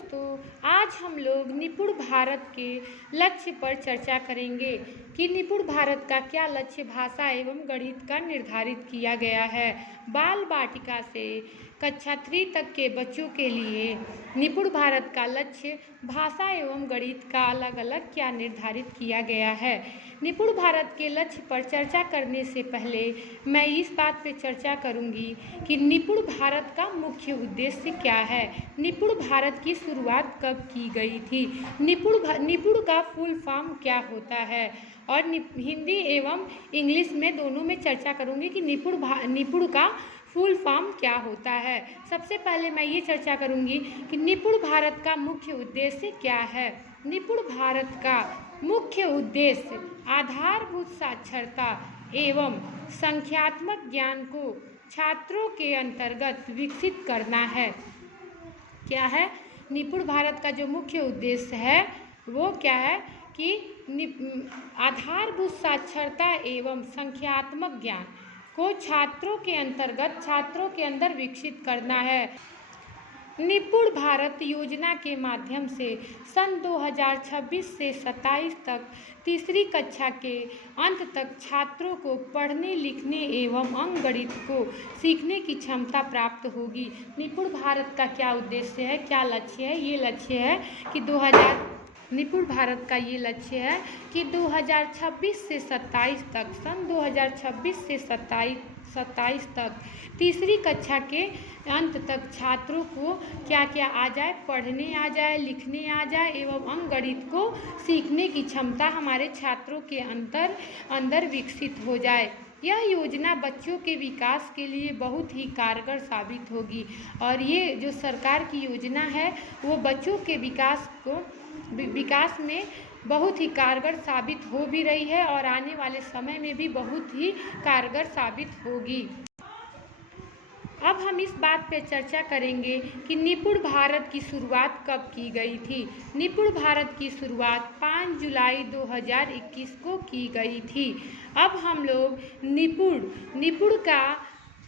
दोस्तों, आज हम लोग निपुण भारत के लक्ष्य पर चर्चा करेंगे कि निपुण भारत का क्या लक्ष्य भाषा एवं गणित का निर्धारित किया गया है। बाल वाटिका से कक्षा 3 तक के बच्चों के लिए निपुण भारत का लक्ष्य भाषा एवं गणित का अलग अलग क्या निर्धारित किया गया है। निपुण भारत के लक्ष्य पर चर्चा करने से पहले मैं इस बात पर चर्चा करूंगी कि निपुण भारत का मुख्य उद्देश्य क्या है। निपुण भारत की शुरुआत कब की गई थी, निपुण का फुल फॉर्म क्या होता है, और हिंदी एवं इंग्लिश में दोनों में चर्चा करूंगी कि निपुण का फुल फॉर्म क्या होता है। सबसे पहले मैं ये चर्चा करूंगी कि निपुण भारत का मुख्य उद्देश्य क्या है। निपुण भारत का मुख्य उद्देश्य आधारभूत साक्षरता एवं संख्यात्मक ज्ञान को छात्रों के अंतर्गत विकसित करना है। क्या है निपुण भारत का जो मुख्य उद्देश्य है वो क्या है कि आधारभूत साक्षरता एवं संख्यात्मक ज्ञान को छात्रों के अंदर विकसित करना है। निपुण भारत योजना के माध्यम से सन 2026 से 27 तक तीसरी कक्षा के अंत तक छात्रों को पढ़ने लिखने एवं अंकगणित को सीखने की क्षमता प्राप्त होगी। निपुण भारत का क्या उद्देश्य है, क्या लक्ष्य है? ये लक्ष्य है कि निपुण भारत का ये लक्ष्य है कि 2026 से 27 तक सन 2026 से 27 तक तीसरी कक्षा के अंत तक छात्रों को क्या क्या आ जाए, पढ़ने आ जाए, लिखने आ जाए एवं अंकगणित को सीखने की क्षमता हमारे छात्रों के अंदर विकसित हो जाए। यह योजना बच्चों के विकास के लिए बहुत ही कारगर साबित होगी और ये जो सरकार की योजना है वो बच्चों के विकास में बहुत ही कारगर साबित हो भी रही है और आने वाले समय में भी बहुत ही कारगर साबित होगी। अब हम इस बात पर चर्चा करेंगे कि निपुण भारत की शुरुआत कब की गई थी। निपुण भारत की शुरुआत 5 जुलाई 2021 को की गई थी। अब हम लोग निपुण का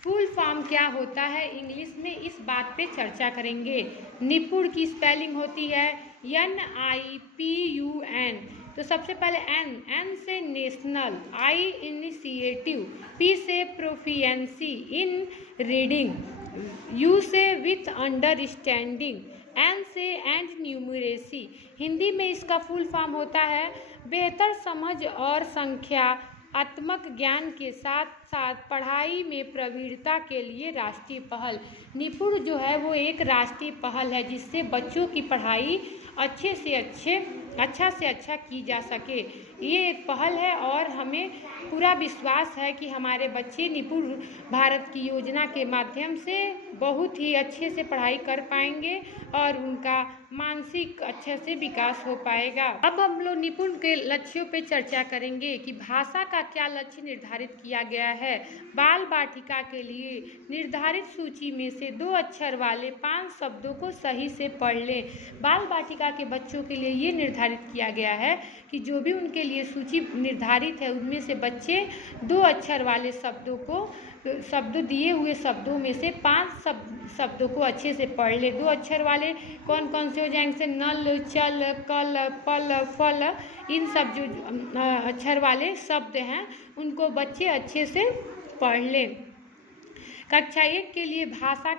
फुल फॉर्म क्या होता है इंग्लिश में इस बात पे चर्चा करेंगे। निपुण की स्पेलिंग होती है NIPUN। तो सबसे पहले N से नेशनल, I इनिशिएटिव, P से प्रोफिशिएंसी इन रीडिंग, U से विथ अंडरस्टैंडिंग, N से एंड न्यूमरेसी। हिंदी में इसका फुल फॉर्म होता है बेहतर समझ और संख्यात्मक ज्ञान के साथ साथ पढ़ाई में प्रवीणता के लिए राष्ट्रीय पहल। निपुण जो है वो एक राष्ट्रीय पहल है जिससे बच्चों की पढ़ाई अच्छा से अच्छा की जा सके। ये एक पहल है और हमें पूरा विश्वास है कि हमारे बच्चे निपुण भारत की योजना के माध्यम से बहुत ही अच्छे से पढ़ाई कर पाएंगे और उनका मानसिक अच्छे से विकास हो पाएगा। अब हम लोग निपुण के लक्ष्यों पे चर्चा करेंगे कि भाषा का क्या लक्ष्य निर्धारित किया गया है। बाल वाटिका के लिए निर्धारित सूची में से 2 अक्षर वाले 5 शब्दों को सही से पढ़ लें। बाल वाटिका के बच्चों के लिए ये निर्धारित किया गया है कि जो भी उनके लिए सूची निर्धारित है उनमें से बच्चे 2 अक्षर वाले दिए हुए शब्दों में से 5 शब्दों को अच्छे से पढ़ ले। 2 अक्षर वाले कौन कौन से हो जाएंगे? से नल, चल, कल, पल, फल, इन सब जो अक्षर वाले शब्द हैं उनको बच्चे अच्छे से पढ़ लें। कक्षा 1 के लिए भाषा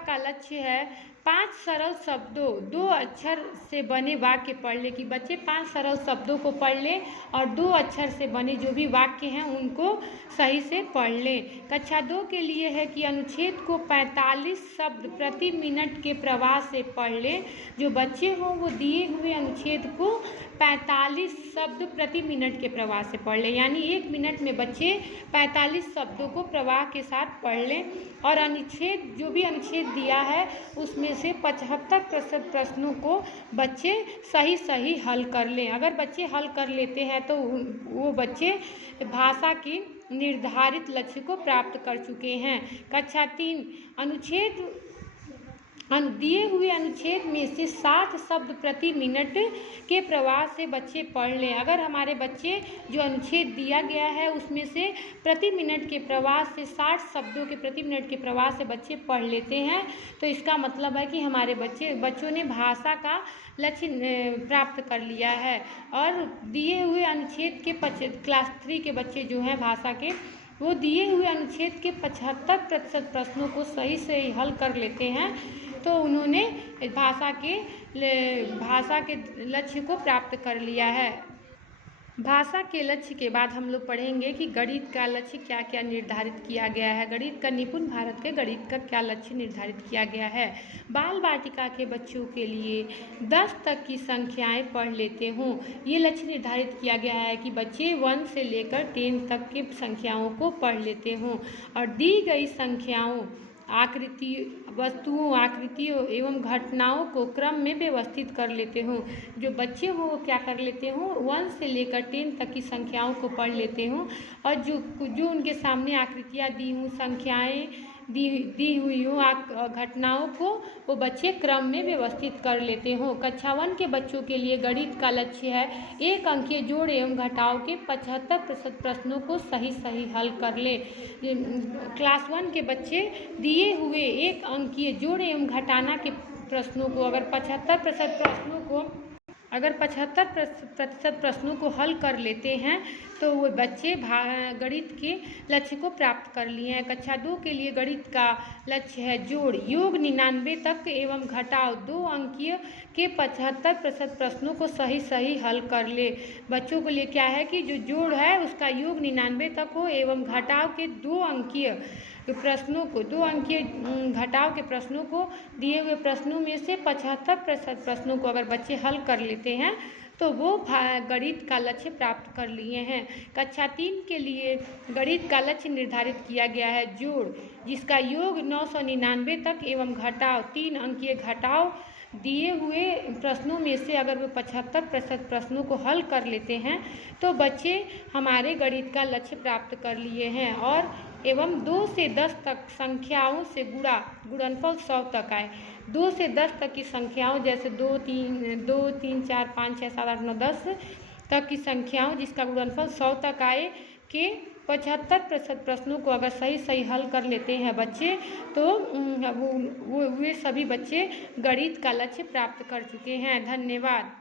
का लक्ष्य है 5 सरल शब्दों 2 अक्षर से बने वाक्य पढ़ लें, कि बच्चे 5 सरल शब्दों को पढ़ लें और 2 अक्षर से बने जो भी वाक्य हैं उनको सही से पढ़ लें। कक्षा 2 के लिए है कि अनुच्छेद को 45 शब्द प्रति मिनट के प्रवाह से पढ़ लें। जो बच्चे हों वो दिए हुए अनुच्छेद को 45 शब्द प्रति मिनट के प्रवाह से पढ़ लें, यानी 1 मिनट में बच्चे 45 शब्दों को प्रवाह के साथ पढ़ लें और जो भी अनुच्छेद दिया है उसमें से 75% प्रश्नों को बच्चे सही हल कर लें। अगर बच्चे हल कर लेते हैं तो वो बच्चे भाषा की निर्धारित लक्ष्य को प्राप्त कर चुके हैं। कक्षा 3 दिए हुए अनुच्छेद में से 60 शब्द प्रति मिनट के प्रवाह से बच्चे पढ़ लें। अगर हमारे बच्चे जो अनुच्छेद दिया गया है उसमें से प्रति मिनट के प्रवाह से 60 शब्दों के प्रति मिनट के प्रवाह से बच्चे पढ़ लेते हैं तो इसका मतलब है कि हमारे बच्चों ने भाषा का लक्ष्य प्राप्त कर लिया है। और दिए हुए अनुच्छेद के क्लास 3 के बच्चे जो हैं भाषा के, वो दिए हुए अनुच्छेद के 75% प्रश्नों को सही से हल कर लेते हैं तो उन्होंने भाषा के लक्ष्य को प्राप्त कर लिया है। भाषा के लक्ष्य के बाद हम लोग पढ़ेंगे कि गणित का लक्ष्य क्या क्या निर्धारित किया गया है। गणित का निपुण भारत के गणित का क्या लक्ष्य निर्धारित किया गया है। बाल वाटिका के बच्चों के लिए 10 तक की संख्याएं पढ़ लेते हों, ये लक्ष्य निर्धारित किया गया है कि बच्चे 1 से लेकर 10 तक की संख्याओं को पढ़ लेते हों और दी गई संख्याओं, वस्तुओं, आकृतियों एवं घटनाओं को क्रम में व्यवस्थित कर लेते हों। जो बच्चे हों वो क्या कर लेते हों, 1 से लेकर 10 तक की संख्याओं को पढ़ लेते हों और जो उनके सामने आकृतियाँ दी हों, संख्याएं दी हुई हों, घटनाओं को वो बच्चे क्रम में व्यवस्थित कर लेते हों। कक्षा 1 के बच्चों के लिए गणित का लक्ष्य है 1 अंकीय जोड़ एवं घटाव के 75% प्रश्नों को सही हल कर ले। क्लास 1 के बच्चे दिए हुए 1 अंकीय जोड़ एवं घटाना के प्रश्नों को अगर 75% प्रश्नों को हल कर लेते हैं तो वो बच्चे गणित के लक्ष्य को प्राप्त कर लिए हैं। कक्षा 2 के लिए गणित का लक्ष्य है जोड़, योग 99 तक एवं घटाव 2 अंकीय के 75% प्रश्नों को सही हल कर ले। बच्चों के लिए क्या है कि जो जोड़ है उसका योग 99 तक हो एवं घटाव के 2 अंकीय घटाव के प्रश्नों को दिए हुए प्रश्नों में से 75% प्रश्नों को अगर बच्चे हल कर लेते हैं तो वो गणित का लक्ष्य प्राप्त कर लिए हैं। कक्षा 3 के लिए गणित का लक्ष्य निर्धारित किया गया है जोड़, जिसका योग 999 तक एवं घटाव 3 अंकीय घटाव दिए हुए प्रश्नों में से अगर वो 75% प्रश्नों को हल कर लेते हैं तो बच्चे हमारे गणित का लक्ष्य प्राप्त कर लिए हैं। और एवं 2 से 10 तक संख्याओं से गुणनफल 100 तक आए। 2 से 10 तक की संख्याओं जैसे 2, 3, 4, 5, 6, 7, 8, 9, 10 तक की संख्याओं जिसका गुणनफल 100 तक आए के 75% प्रश्नों को अगर सही हल कर लेते हैं बच्चे तो वे सभी बच्चे गणित का लक्ष्य प्राप्त कर चुके हैं। धन्यवाद।